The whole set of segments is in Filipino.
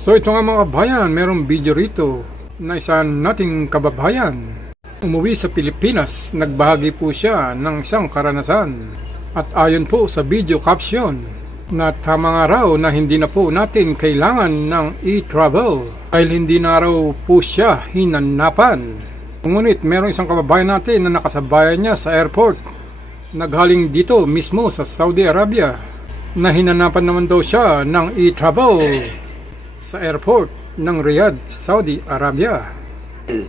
So ito nga mga kabayan, merong video rito na isa nating kababayan umuwi sa Pilipinas. Nagbahagi po siya ng isang karanasan. At ayon po sa video caption na tama nga raw na hindi na po natin kailangan ng e-travel dahil hindi na raw po siya hinanapan. Ngunit merong isang kababayan natin na nakasabayan niya sa airport. Naghaling dito mismo sa Saudi Arabia na hinanapan naman daw siya ng e-travel sa airport ng Riyadh, Saudi Arabia.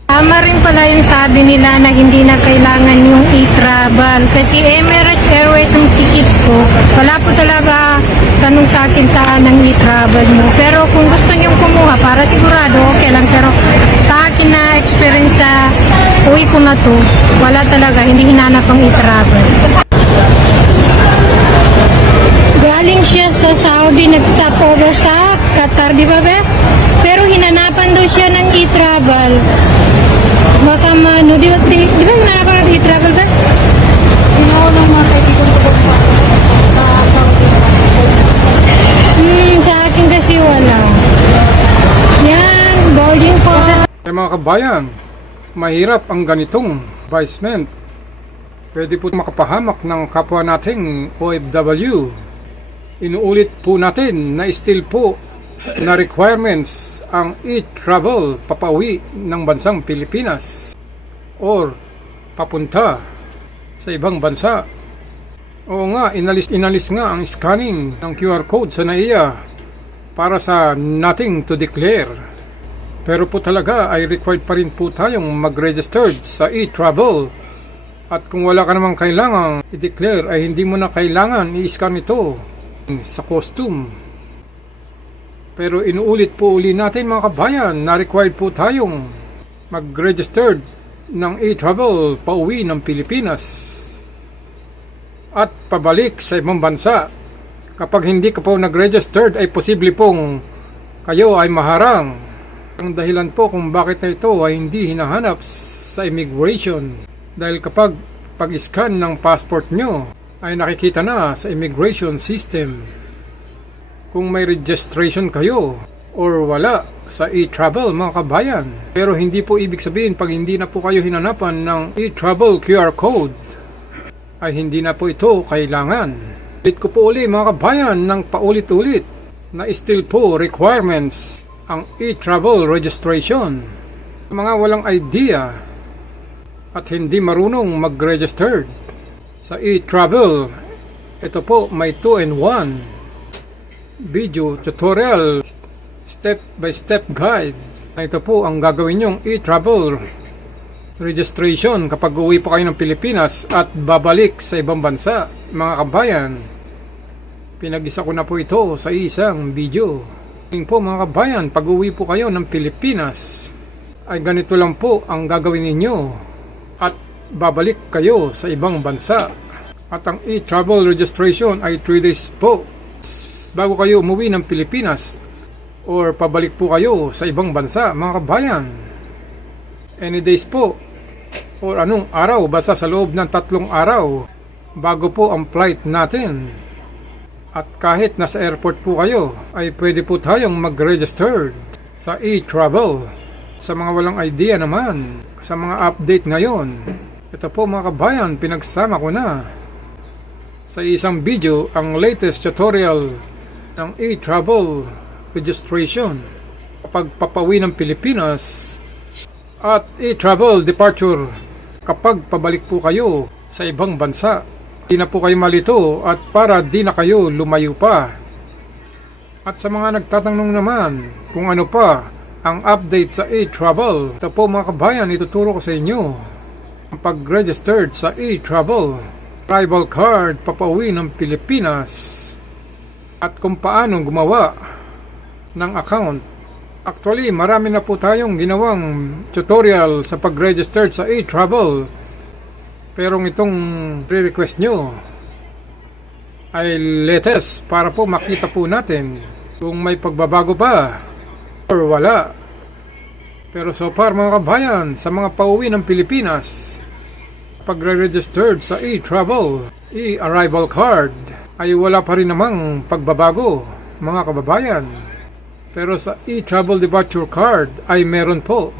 Tama rin pala yung sabi nila na hindi na kailangan yung e-travel kasi Emirates Airways ang ticket ko. Wala po talaga tanong sa akin saan ang e-travel mo. Pero kung gusto niyong kumuha para sigurado okay lang. Pero sa akin na experience sa uwi ko na to, wala talaga, hindi hinanap ang e-travel. Galing siya sa Saudi, nag-stop over sa Qatar, di ba be? Pero hinanapan daw siya ng e-travel. Baka di ba hinanapan ng e-travel ba? Ginawa ng mga kaibigan ko doon sa Saudi. Sa akin kasi wala. Yan, boarding po. Mga kabayan, mahirap ang ganitong advisement. Pwede po makapahamak ng kapwa nating OFW. Inuulit po natin na still po na requirements ang e-travel papauwi ng bansang Pilipinas or papunta sa ibang bansa. Oo nga, inalis nga ang scanning ng QR code sa NAIA para sa nothing to declare. Pero po talaga ay required pa rin po tayong mag-registered sa e-travel. At kung wala ka namang kailangang i-declare ay hindi mo na kailangan i-scan ito sa costume. Pero inuulit po uli natin mga kabayan na required po tayong mag-registered ng e-travel pauwi ng Pilipinas at pabalik sa ibang bansa. Kapag hindi ka po nag-registered ay posible pong kayo ay maharang. Ang dahilan po kung bakit na ito ay hindi hinahanap sa immigration. Dahil kapag pag-scan ng passport nyo ay nakikita na sa immigration system kung may registration kayo or wala sa e-travel mga kabayan. Pero hindi po ibig sabihin pag hindi na po kayo hinanapan ng e-travel QR code ay hindi na po ito kailangan. Ulit ko po uli mga kabayan ng paulit-ulit na still po requirements ang e-travel registration. Mga walang idea at hindi marunong mag-register sa e-travel, ito po may 2-in-1 video tutorial step by step guide. Ito po ang gagawin nyong e-travel registration kapag uwi po kayo ng Pilipinas at babalik sa ibang bansa. Mga kabayan, pinag-isa ko na po ito sa isang video. Tingin po mga kabayan, pag uwi po kayo ng Pilipinas ay ganito lang po ang gagawin ninyo at babalik kayo sa ibang bansa. At ang e-travel registration ay 3 days po bago kayo umuwi ng Pilipinas or pabalik po kayo sa ibang bansa mga kabayan. Any days po or anong araw, basta sa loob ng 3 araw bago po ang flight natin. At kahit nasa airport po kayo ay pwede po tayong mag-register sa e-travel. Sa mga walang idea naman sa mga update ngayon, ito po mga kabayan, pinagsama ko na sa isang video ang latest tutorial ng e-travel registration kapag papawi ng Pilipinas at e-travel departure kapag pabalik po kayo sa ibang bansa. Di na po kayo malito at para di na kayo lumayo pa. At sa mga nagtatanong naman kung ano pa ang update sa e-travel, ito po mga kabayan, ituturo ko sa inyo ang pag-registered sa e-travel arrival card papauwi ng Pilipinas at kung paano gumawa ng account. Actually, marami na po tayong ginawang tutorial sa pag-register sa e-travel. Pero itong pre-request nyo ay latest para po makita po natin kung may pagbabago ba or wala. Pero so far mga kabayan, sa mga pauwi ng Pilipinas, pag-registered sa e-travel, e-arrival card, ay wala pa rin namang pagbabago mga kababayan. Pero sa e-travel departure card ay meron po.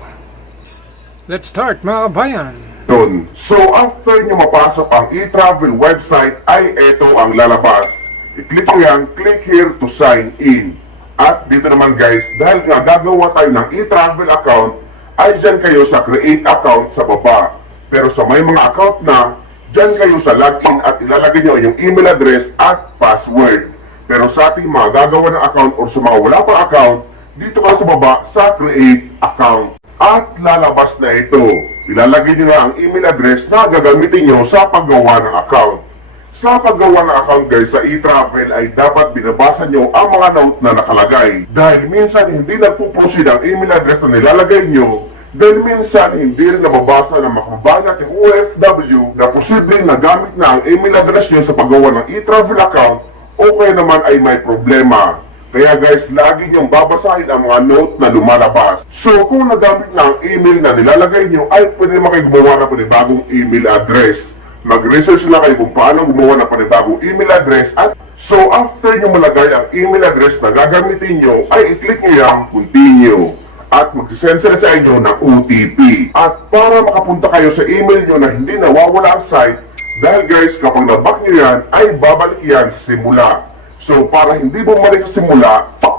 Let's start mga kabayan. So after nyo mapasok ang e-travel website ay ito ang lalabas. I-click nyo yan, click here to sign in. At dito naman guys, dahil nga gagawa tayo ng e-travel account, ay dyan kayo sa create account sa baba. Pero sa may mga account na, dyan kayo sa login at ilalagay nyo yung email address at password. Pero sa ating mga gagawa ng account or sa mga wala pa account, dito ka sa baba sa create account. At lalabas na ito. Ilalagay nyo na ang email address na gagamitin nyo sa paggawa ng account. Sa paggawa ng account guys sa e-travel ay dapat binabasa nyo ang mga note na nakalagay. Dahil minsan hindi nagpo-proceed ang email address na nilalagay nyo. Dahil minsan hindi rin nababasa ng makabayan natin OFW na posibleng nagamit na ang email address nyo sa paggawa ng e-travel account o kaya naman ay may problema. Kaya guys, lagi niyong babasahin ang mga note na lumalabas. So kung nagamit na ang email na nilalagay niyo, ay pwede naman kayo gumawa ng panibagong email address. Mag-research lang kayo kung paano gumawa ng panibagong email address. At so after nyo malagay ang email address na gagamitin nyo, ay i-click nyo yung continue. At magsisend sila sa inyo ng OTP. At para makapunta kayo sa email nyo na hindi nawawala ang site, dahil guys, kapag naback nyo yan, ay babalik yan sa simula. So, para hindi bumalik sa simula,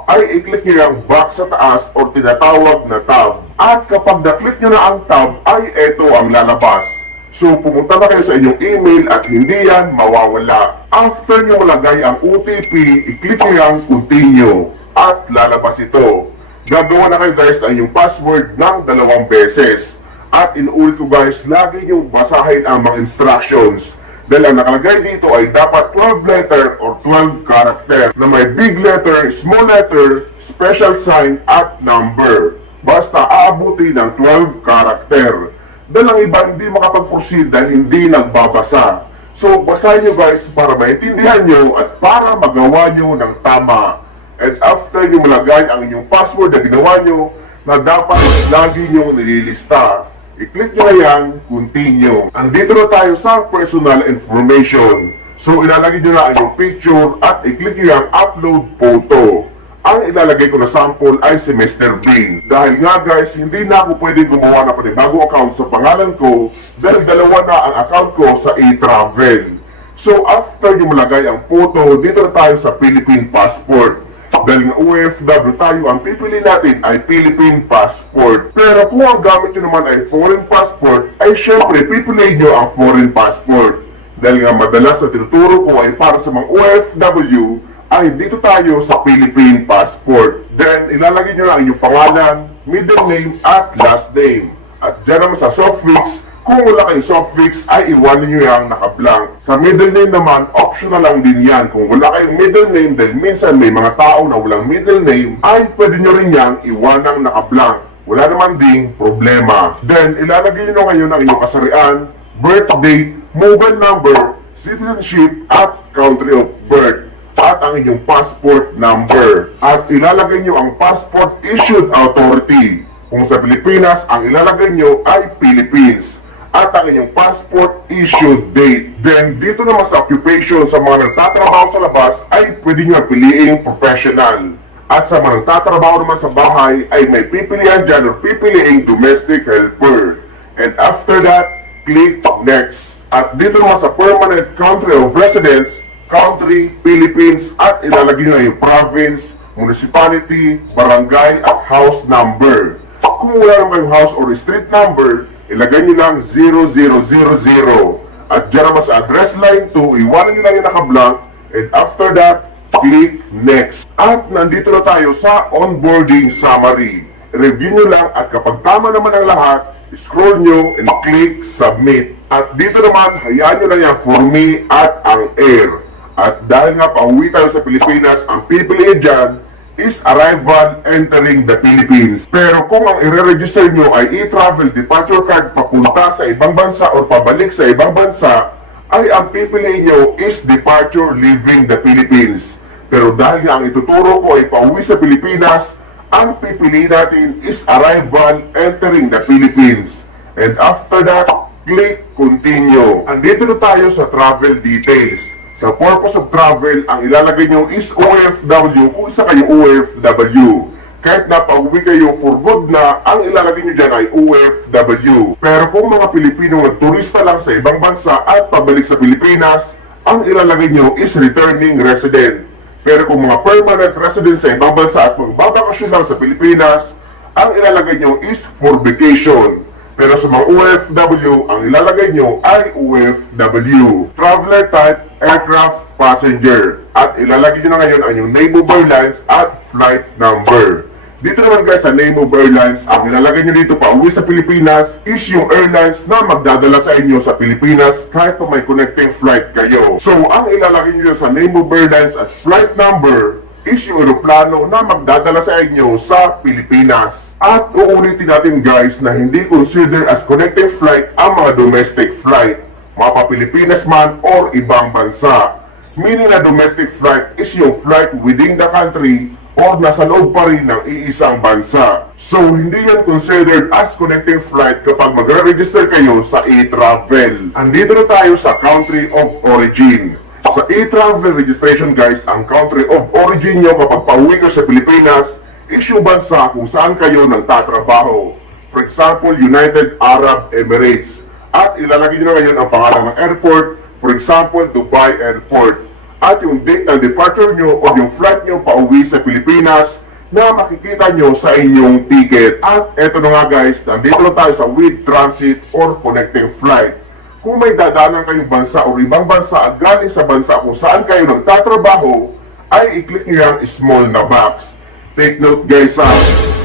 ay i-click nyo yung back sa taas o tinatawag na tab. At kapag na-click nyo na ang tab, ay ito ang lalabas. So, pumunta na kayo sa inyong email at hindi yan mawawala. After nyo malagay ang OTP, i-click nyo yung continue. At lalabas ito. Gagawa na kayo guys ng inyong password ng 2 beses. At inuulit ko guys, lagi nyo basahin ang mga instructions. Dahil ang nakalagay dito ay dapat 12 letter or 12 character na may big letter, small letter, special sign at number. Basta aabuti ng 12 character. Dahil ang iba hindi makapag-proceed dahil hindi nagbabasa. So basahin nyo guys para maintindihan nyo at para magawa nyo ng tama. And after nyo malagay ang inyong password na ginawa nyo na dapat lagi nyo nililista, i-click nyo na yan, continue. Andito na tayo sa personal information. So ilalagay nyo na ang inyong picture at i-click nyo yung upload photo. Ang ilalagay ko na sample ay si Mr. Bean. Dahil nga guys, hindi na ako pwedeng gumawa ng panibagong account sa pangalan ko dahil dalawa na ang account ko sa e-travel. So after nyo malagay ang photo, dito na tayo sa Philippine passport. Dahil nga OFW tayo, ang pipili natin ay Philippine passport. Pero kung ang gamit nyo naman ay foreign passport, ay syempre pipiliin nyo ang foreign passport. Dahil nga madalas na tinuturo ko ay para sa mga OFW, ay dito tayo sa Philippine passport. Then ilalagay nyo lang inyong pangalan, middle name at last name. At dyan naman sa suffix, kung wala kayong suffix ay iwanan nyo yung naka-blank. Sa middle name naman, optional lang din yan. Kung wala kayong middle name, dahil minsan may mga tao na walang middle name, ay pwede nyo rin yan iwanang naka-blank. Wala naman ding problema. Then ilalagay nyo ngayon ang inyong kasarian, birth date, mobile number, citizenship at country of birth. At ang inyong passport number. At ilalagay nyo ang passport issued authority. Kung sa Pilipinas, ang ilalagay nyo ay Philippines. At ang inyong passport issued date. Then, dito naman sa occupation sa mga nagtatrabaho sa labas, ay pwede nyo piliing professional. At sa mga nagtatrabaho naman sa bahay, ay may pipilian dyan o pipiliing domestic helper. And after that, click next. At dito naman sa permanent country of residence, country, Philippines, at ilalagay nyo yung province, municipality, barangay, at house number. Kung wala naman kayong house or street number, ilagay nyo lang 0000. At dyan naman sa address line 2, iwanan nyo lang yung naka-blank. And after that, click next. At nandito na tayo sa onboarding summary. Review nyo lang at kapag tama naman ang lahat, scroll nyo and click submit. At dito naman, hayaan nyo lang yung for me at ang air. At dahil nga pauwi tayo sa Pilipinas, ang pipiliin dyan is arrival entering the Philippines. Pero kung ang i-register nyo ay e-travel departure card papunta sa ibang bansa o pabalik sa ibang bansa, ay ang pipiliin nyo is departure leaving the Philippines. Pero dahil nga ang ituturo ko ay pauwi sa Pilipinas, ang pipiliin natin is arrival entering the Philippines. And after that, click continue. Andito na tayo sa travel details. Sa purpose of travel, ang ilalagay nyo is OFW kung isa kayong OFW. Kahit na pauwi kayo for good na, ang ilalagay nyo dyan ay OFW. Pero kung mga Pilipinong nagturista lang sa ibang bansa at pabalik sa Pilipinas, ang ilalagay nyo is returning resident. Pero kung mga permanent resident sa ibang bansa at magbabakasyon lang sa Pilipinas, ang ilalagay nyo is for vacation. Pero sa mga OFW, ang ilalagay nyo ay OFW. Traveler type, aircraft, passenger. At ilalagay nyo na ngayon ang yung name of airlines at flight number. Dito naman guys sa name of airlines, ang ilalagay nyo dito pa uwi sa Pilipinas is yung airlines na magdadala sa inyo sa Pilipinas kahit pa may connecting flight kayo. So ang ilalagay nyo sa name of airlines at flight number is yung eroplano na magdadala sa inyo sa Pilipinas. At uulitin natin guys na hindi consider as connecting flight ang mga domestic flight, mga pa-Pilipinas man or ibang bansa. Meaning na domestic flight is yung flight within the country o nasa loob pa rin ng iisang bansa. So, hindi yan considered as connecting flight kapag magre-register kayo sa e-travel. Andito na tayo sa country of origin. Sa e-travel registration guys, ang country of origin nyo kapag pauwi ko sa Pilipinas is yung bansa kung saan kayo nagtatrabaho. For example, United Arab Emirates. At ilalagay nyo na ngayon ang pangalan ng airport, for example, Dubai Airport. At yung date ng departure nyo o yung flight nyo pauwi sa Pilipinas na makikita nyo sa inyong ticket. At eto na nga guys, nandito na tayo sa with transit or connecting flight. Kung may dadaanan kayong bansa o ibang bansa at galing sa bansa kung saan kayo nagtatrabaho, ay i-click nyo yung small na box. Take note guys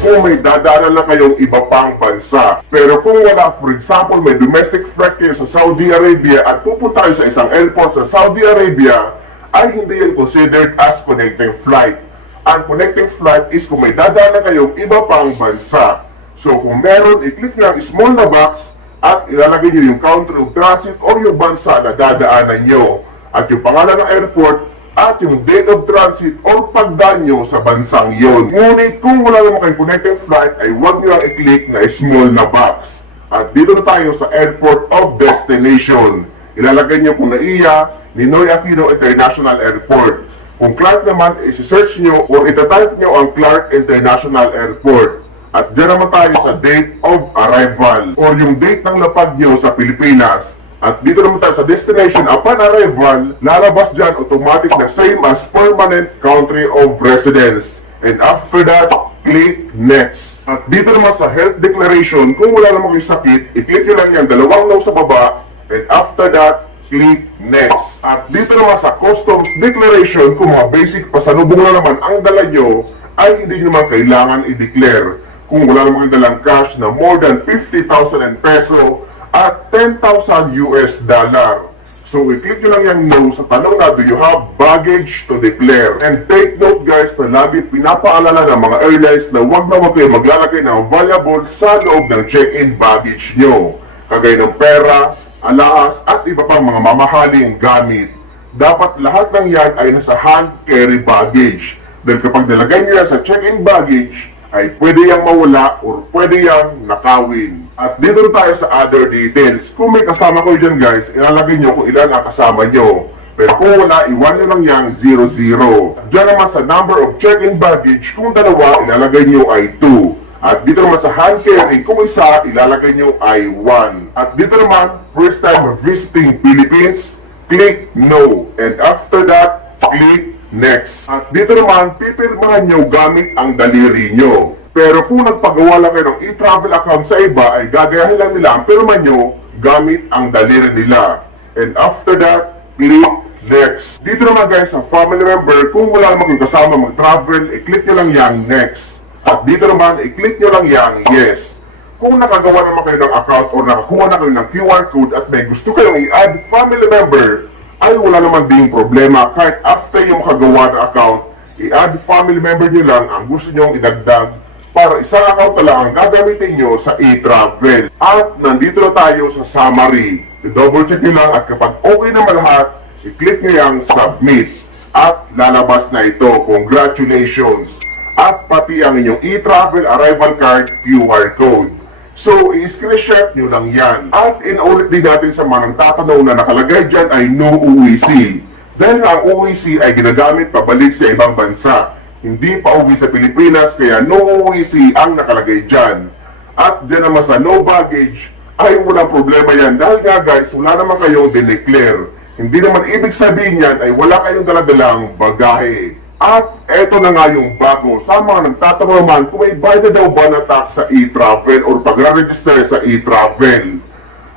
kung may dadaanan lang kayong iba pang bansa. Pero kung wala, for example, may domestic flight kayo sa Saudi Arabia at pupunta kayo sa isang airport sa Saudi Arabia, ay hindi yan considered as connecting flight. Ang connecting flight is kung may dadaanan kayong iba pang bansa. So kung meron, i-click nyo ang small na box at ilalagay nyo yung country of transit or yung bansa na dadaanan nyo. At yung pangalan ng airport at yung date of transit or pagdaan nyo sa bansang yon. Ngunit kung wala naman kayong connecting flight, ay huwag nyo ang i-click na small na box. At dito na tayo sa airport of destination. Ilalagay nyo kung naiya, Ninoy Aquino International Airport. Kung Clark naman, isi-search nyo or itatype nyo ang Clark International Airport. At dyan naman tayo sa date of arrival or yung date ng lapag nyo sa Pilipinas. At dito naman tayo sa destination upon arrival, lalabas dyan automatic na same as permanent country of residence. And after that, click next. At dito naman sa health declaration, kung wala naman kayong sakit, i-click nyo lang yan dalawang no sa baba. And after that, click next. At dito naman sa customs declaration, kung mga basic pasalubong na naman ang dala nyo, ay hindi nyo naman kailangan i-declare. Kung wala naman dalang cash na more than 50,000 peso at 10,000 US dollar. So, i-click nyo lang yung no sa tanong na, do you have baggage to declare? And take note guys na lagi pinapaalala ng mga airlines na huwag kayo maglalagay ng valuable sa loob ng check-in baggage nyo. Kagaya ng pera, alahas at iba pang mga mamahaling gamit. Dapat lahat ng yan ay nasa hand carry baggage. Dahil kapag nilagay nyo yan sa check-in baggage, ay pwede yang mawala or pwede yang nakawin. At dito na tayo sa other details. Kung may kasama ko dyan guys, ilalagay nyo kung ilan ang kasama nyo. Pero kung wala, iwan nyo lang yang 00. Diyan naman sa number of check-in baggage, kung dalawa, ilalagay nyo ay 2. At dito naman sa hand carry, kung isa, ilalagay nyo ay 1. At dito naman, first time visiting Philippines, click no. And after that, click next. At dito naman, pipirmahan nyo gamit ang daliri nyo. Pero kung nagpagawa lang kayo ng e-travel account sa iba, ay gagayahin lang nila ang pirma nyo gamit ang daliri nila. And after that, click next. Dito naman guys, sa family member, kung wala naman kung kasama mag-travel, i-click nyo lang yang next. At dito naman, i-click nyo lang yang yes. Kung nakagawa naman kayo ng account o nakakuha na kayo ng QR code at may gusto kayong i-add family member, ay wala naman ding problema. Kahit after yung makagawa ng account, i-add family member nyo lang ang gusto nyong idagdag para isang account na lang ang gagamitin nyo sa e-travel. At nandito na tayo sa summary. I-double check nyo lang at kapag okay naman lahat, i-click nyo yung submit. At lalabas na ito. Congratulations! At pati ang inyong e-travel arrival card QR code. So, i-screenshot nyo lang yan. At in-ulit din natin sa mga nagtatanong na nakalagay dyan ay no UEC. Dahil ang UEC ay ginagamit pabalik sa ibang bansa. hindi pa uwi sa Pilipinas, kaya no OEC ang nakalagay dyan. At dyan naman sa no baggage, ay walang problema yan. Dahil nga guys, wala naman kayong dineclare. Hindi naman ibig sabihin yan ay wala kayong daladalang bagahe. At eto na nga yung bago. Sa mga nagtatanong naman kung may bayad daw ba na tax sa e-travel or pag-register sa e-travel.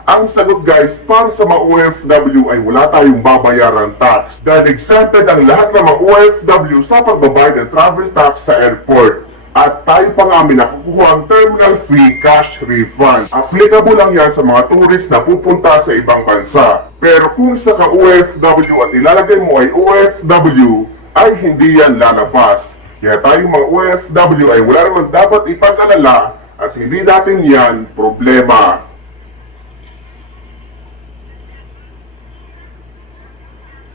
Ang sagot guys, para sa mga OFW ay wala tayong babayaran tax. Dahil exempted ang lahat ng mga OFW sa pagbabayad ng travel tax sa airport. At tayo pa nga nakukuha ang terminal fee cash refund. Applicable lang yan sa mga tourist na pupunta sa ibang bansa. Pero kung isa ka OFW at ilalagay mo ay OFW, ay hindi yan lalabas. Kaya tayong mga OFW ay wala naman dapat ipag-alala at hindi natin yan problema.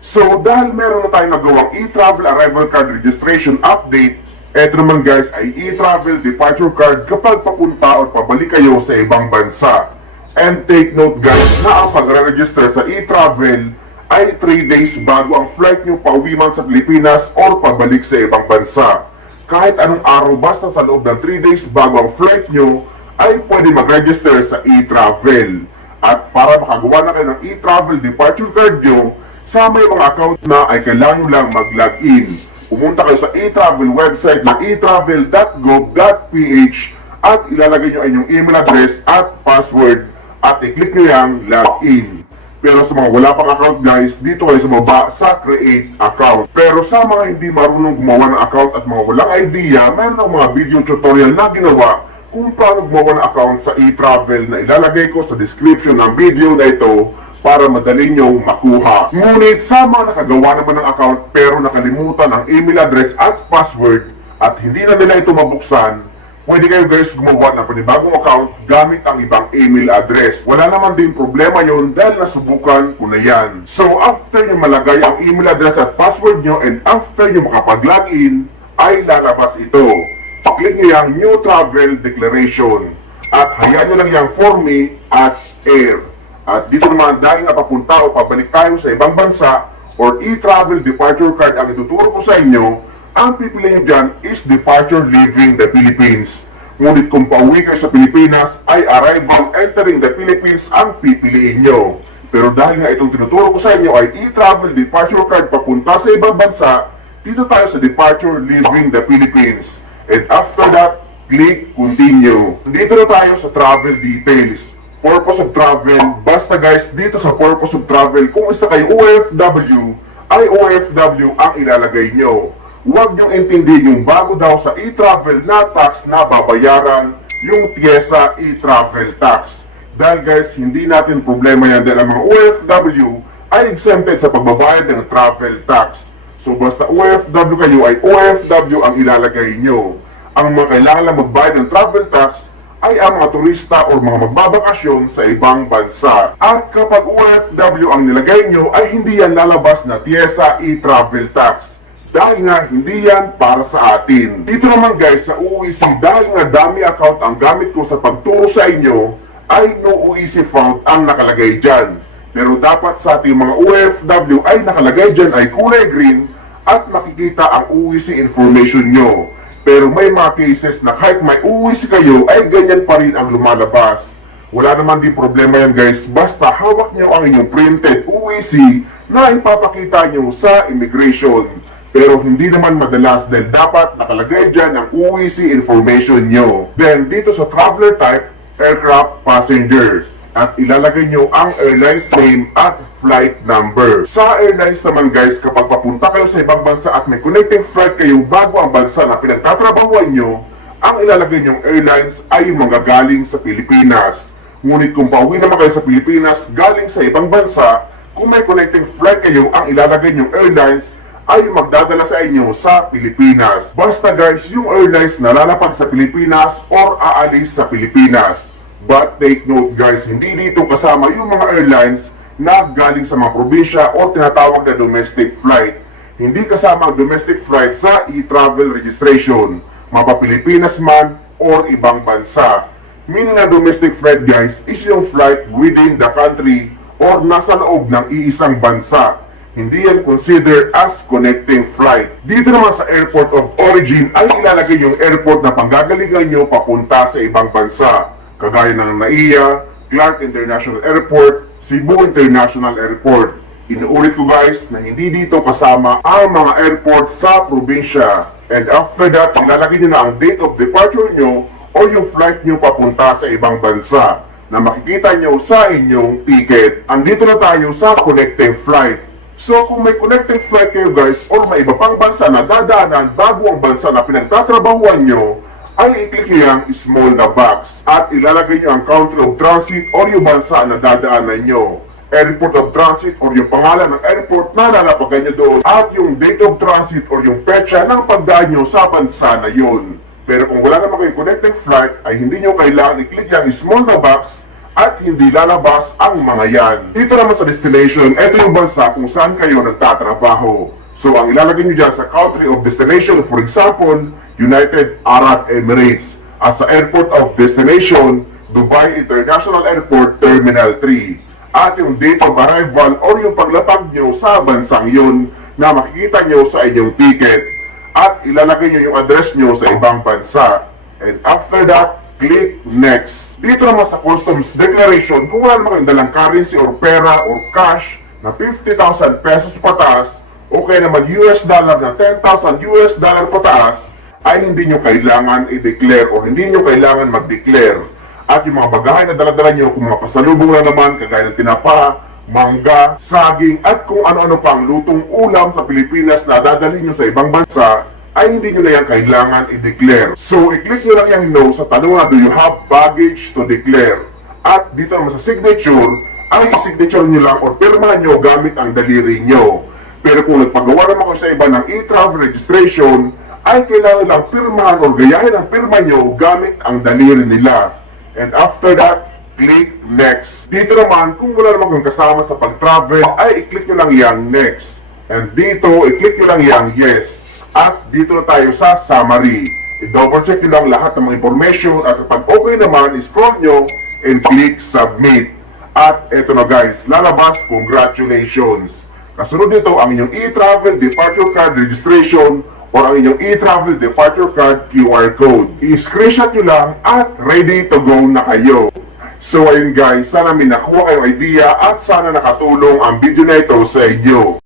So dahil meron na tayong nagawang e-travel arrival card registration update, eto naman guys ay e-travel departure card kapag papunta o pabalik kayo sa ibang bansa. And take note guys na ang pag-register sa e-travel ay 3 days bago ang flight nyo pauwi man sa Pilipinas or pabalik sa ibang bansa. Kahit anong araw basta sa loob ng 3 days bago ang flight nyo ay pwede mag-register sa e-travel. At para makagawa na kayo ng e-travel departure card nyo, sa may mga account na ay kailangan nyo lang mag-login. Pumunta kayo sa e-travel website na e-travel.gov.ph at ilalagay nyo ay inyong email address at password at i-click nyo yung login. Pero sa mga wala pang account guys, dito kayo sa baba sa create account. Pero sa mga hindi marunong gumawa ng account at mga walang idea, mayroon ng mga video tutorial na ginawa kung paano gumawa ng account sa e-travel na ilalagay ko sa description ng video na ito para madali nyong makuha. Ngunit sa mga nakagawa naman ng account pero nakalimutan ang email address at password at hindi na nila ito mabuksan, pwede kayo guys gumawa ng panibagong account gamit ang ibang email address. Wala naman din problema yon dahil nasubukan ko na yan. So after nyo malagay ang email address at password nyo and after nyo makapag-login, ay lalabas ito. Paklik nyo yung New Travel Declaration at hayaan nyo lang yung For Me at Air. At dito naman dahil nga papunta o pabalik tayo sa ibang bansa or e-travel departure card ang ituturo ko sa inyo, ang pipiliin nyo dyan is departure leaving the Philippines. Ngunit kung pauwi kayo sa Pilipinas, ay arrival entering the Philippines ang pipiliin nyo. Pero dahil nga itong tinuturo ko sa inyo ay e-travel departure card papunta sa ibang bansa, dito tayo sa departure leaving the Philippines. And after that, click continue. Dito na tayo sa travel details. Purpose of travel, basta guys, dito sa purpose of travel, kung isa kayo OFW, ay OFW ang ilalagay nyo. Huwag niyong intindihin yung bago daw sa e-travel na tax na babayaran, yung TIESA e-travel tax. Dahil guys, hindi natin problema yan dahil ang mga OFW ay exempted sa pagbabayad ng travel tax. So basta OFW kayo ay OFW ang ilalagay nyo. Ang mga kailangan lang magbayad ng travel tax ay ang mga turista o mga magbabakasyon sa ibang bansa. At kapag OFW ang nilagay nyo ay hindi yan lalabas na TIESA e-travel tax. Dahil nga hindi yan para sa atin. Dito naman guys sa OEC, dahil nga dami account ang gamit ko sa pagturo sa inyo, ay no OEC font ang nakalagay dyan. Pero dapat sa ating mga OFW ay nakalagay dyan ay kulay green at makikita ang OEC information nyo. Pero may mga cases na kahit may OEC kayo ay ganyan pa rin ang lumalabas. Wala naman din problema yan guys, basta hawak nyo ang inyong printed OEC na ipapakita nyo sa immigration. Pero hindi naman madalas dahil dapat nakalagay dyan ang OEC information nyo. Then dito sa traveler type, aircraft passenger. At ilalagay nyo ang airline's name at flight number. Sa airlines naman guys, kapag papunta kayo sa ibang bansa at may connecting flight kayo bago ang bansa na pinagtatrabahuan nyo, ang ilalagay nyong airlines ay yung mga galing sa Pilipinas. Ngunit kung pauwi naman kayo sa Pilipinas galing sa ibang bansa, kung may connecting flight kayo, ang ilalagay nyong airlines ay magdadala sa inyo sa Pilipinas. Basta guys, yung airlines na lalapag sa Pilipinas or aalis sa Pilipinas. But take note guys, hindi dito kasama yung mga airlines na galing sa mga probinsya o tinatawag na domestic flight. Hindi kasama ang domestic flight sa e-travel registration, mapa-Pilipinas man or ibang bansa. Meaning na domestic flight guys is yung flight within the country or nasa loob ng iisang bansa. hindi yan considered as connecting flight. Dito naman sa airport of origin ay ilalagay yung airport na panggagalingan nyo papunta sa ibang bansa, kagaya ng NAIA, Clark International Airport, Cebu International Airport. Inuulit ko guys na hindi dito kasama ang mga airport sa probinsya. And after that, ilalagay nyo na ang date of departure nyo o yung flight nyo papunta sa ibang bansa na makikita nyo sa inyong ticket. Andito na tayo sa connecting flight. So kung may connecting flight kayo guys or may iba pang bansa na dadaanan bago ang bansa na pinagtatrabahuan nyo, ay i-click nyo yung small na box at ilalagay nyo ang country of transit or yung bansa na dadaanan nyo, airport of transit or yung pangalan ng airport na lalapagan nyo doon, at yung date of transit or yung petsa ng pagdaan nyo sa bansa na yun. Pero kung wala naman kayong connecting flight, ay hindi nyo kailangan i-click yung small na box at hindi lalabas ang mga yan. Dito naman sa destination, ito yung bansa kung saan kayo nagtatrabaho. So ang ilalagay nyo dyan sa country of destination, for example, United Arab Emirates. At sa airport of destination, Dubai International Airport Terminal 3. At yung date of arrival or yung paglapag nyo sa bansang yun na makikita nyo sa inyong ticket. At ilalagay nyo yung address nyo sa ibang bansa. And after that, click next. Dito naman sa customs declaration, kung wala naman kayong dalang currency or pera or cash na 50,000 pesos pataas, o kaya naman US dollar na 10,000 US dollar pataas, ay hindi nyo kailangan i-declare o hindi nyo kailangan mag-declare. At yung mga bagahe na daladala nyo, kung mga pasalubong na naman, kagaya ng tinapa, mangga, saging, at kung ano-ano pang lutong ulam sa Pilipinas na dadalhin nyo sa ibang bansa, ay hindi nyo na yan kailangan i-declare. So, i-click nyo lang yung no sa tanong na, do you have baggage to declare? At dito naman sa signature, ay i-signature nyo lang o pirmahan nyo gamit ang daliri nyo. Pero kung nagpagawa naman kayo sa iba ng e-travel registration, ay kailangan lang pirmahan o gayahin ang pirma nyo gamit ang daliri nila. And after that, click next. Dito naman, kung wala naman kang kasama sa pag-travel, ay i-click nyo lang yung next. And dito, i-click nyo lang yung yes. At dito na tayo sa summary. I-double check nyo lang lahat ng mga information at kapag okay naman, i-scroll nyo and click submit. At eto na guys, lalabas, congratulations. Kasunod nito ang inyong e-travel departure card registration o ang inyong e-travel departure card QR code. I-screenshot nyo lang at ready to go na kayo. So ayun guys, sana may nakuha kayong idea at sana nakatulong ang video na ito sa inyo.